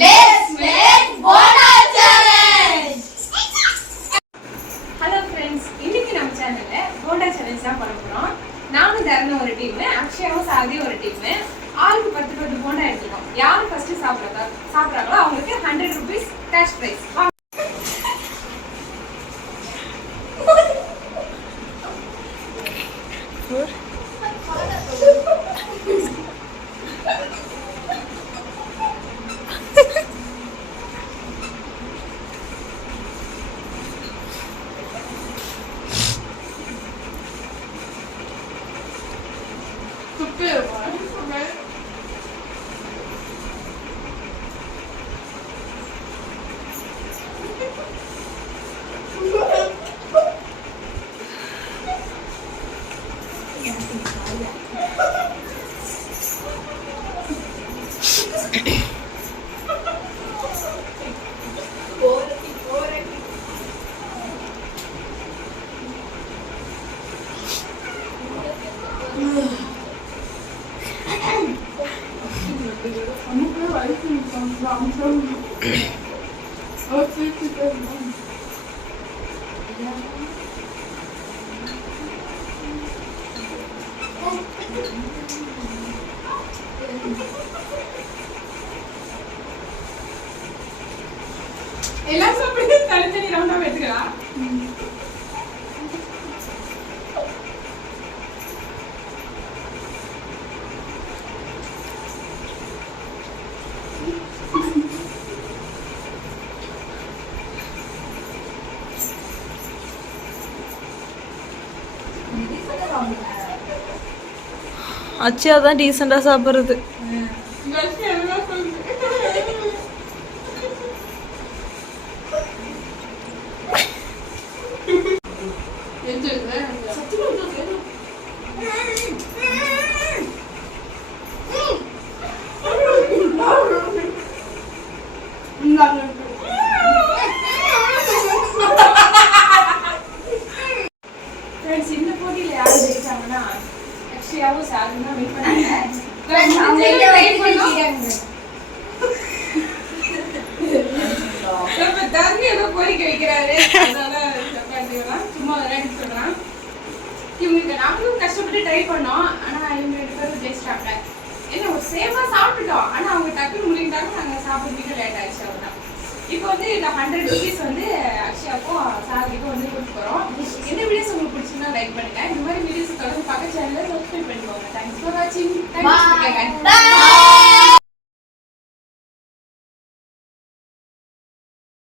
Let's make Bonda challenge. Hello friends, இன்னைக்கு நம்ம சேனல்ல போண்டா சேலஞ்ச் தான் பண்ண போறோம். நானும் தரணும் ஒரு டீம், அக்ஷயாவும் சாதி ஒரு டீம். ஆளுக்கு 10 போண்டா எடுத்துக்கோம். யார் ஃபர்ஸ்ட் சாப்பிடுறாங்களோ அவங்களுக்கு 100 rupees cash prize. எல்லாம் சாப்பிட்டு தனித்தனி ரவுண்டா எடுத்துக்கலாம். அச்சியா தான் டீசெண்டா சாப்பிடுறது. இந்த போட்டியில யாரு ஜெயிச்சாங்கன்னா அக்ஷயாவும் சாதியும் தான் வெயிட் பண்ணாங்க. ஏதோ கோரிக்கை வைக்கிறாரு, அதனால சும்மா விளையாட்டு சொல்றான். இவங்களுக்கு நாங்களும் கஷ்டப்பட்டு ட்ரை பண்ணோம், ஆனா இவங்க 2 பேரும் ஜெயிச்சிட்டாங்க. என்ன ஒரு சேமா சாப்பிட்டுட்டோம், ஆனா அவங்க டக்குனு முடிந்தாங்க, நாங்க சாப்பிடுறதுக்கு லேட் ஆயிடுச்சு. அவ்வளவுதான். இப்போ வந்து இந்த 100 rupees வந்து அக்ஷயாவுக்கும் சாதிக்கும் வந்து கொடுக்க போறோம். இந்த வீடியோஸ் உங்களுக்கு பிடிச்சிருந்தா லைக் பண்ணுங்க. இந்த மாதிரி வீடியோஸ் தொடர்ந்து பார்க்க சேனலை சப்ஸ்கிரைப் பண்ணிக்கோங்க. தேங்க்ஸ் ஃபார் வாட்சிங்.